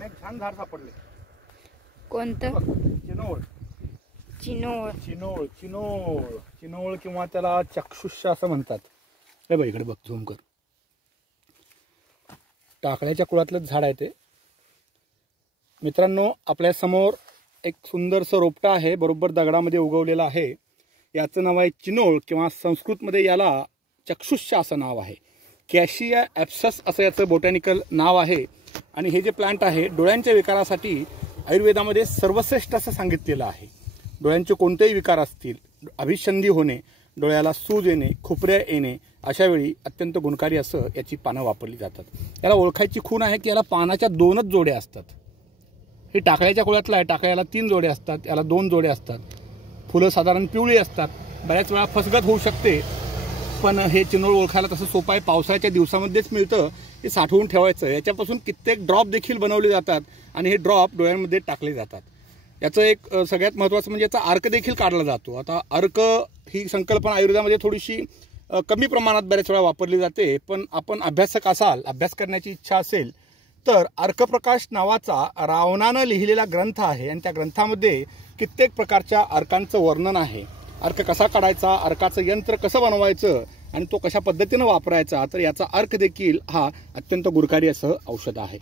एक छान झाड सापडले. कोणतं? चिनोळ. चिनोळ. चिनोळ चिनोळ चिनोळ किंवा त्याला चक्षुष्य असं म्हणतात. हे बघ इकडे बघ, झूम कर. टाकळ्याच्या कुळातलंच झाड आहे ते. मित्रांनो, आपल्या समोर एक सुंदरसं रोपटं आहे, बरोबर दगडामध्ये उगवलेलं आहे. याचं नाव आहे चिनोळ किंवा संस्कृतमध्ये याला चक्षुष्य असं नाव आहे. कॅशिया ॲप्सस असं याचं बोटॅनिकल नाव आहे. आणि हे जे प्लांट आहे डोळ्यांच्या विकारासाठी आयुर्वेदामध्ये सर्वश्रेष्ठ असं सांगितलेलं आहे. डोळ्यांचे कोणतेही विकार असतील, अभिसंधी होणे, डोळ्याला सूज येणे, खुपऱ्या येणे, अशा वेळी अत्यंत गुणकारी असं याची पानं वापरली जातात. याला ओळखायची खूण आहे की याला पानाच्या 2च जोड्या असतात. हे टाकळ्याच्या कुळातलं आहे. टाकळ्याला 3 जोड्या असतात, याला 2 जोड्या असतात. फुलं साधारण पिवळी असतात. बऱ्याच वेळा फसगत होऊ शकते, पण हे चिनोळ ओळखायला तसं सोपं आहे. पावसाळ्याच्या दिवसामध्येच मिळतं. हे साठवून ठेवायचं. याच्यापासून कित्येक ड्रॉप देखील बनवले जातात आणि हे ड्रॉप डोळ्यांमध्ये टाकले जातात. याचं एक सगळ्यात महत्त्वाचं म्हणजे याचा अर्क देखील काढला जातो. आता अर्क ही संकल्पना आयुर्वेदामध्ये थोडीशी कमी प्रमाणात बऱ्याच वेळा वापरली जाते, पण आपण अभ्यासक असाल, अभ्यास करण्याची इच्छा असेल तर अर्कप्रकाश नावाचा रावणानं लिहिलेला ग्रंथ आहे आणि त्या ग्रंथामध्ये कित्येक प्रकारच्या अर्कांचं वर्णन आहे. अर्क कसा काढायचा, अर्काचं यंत्र कसं बनवायचं आणि तो कशा पद्धतीनं वापरायचा, तर याचा अर्क देखील हा अत्यंत गुणकारी असं औषध आहे.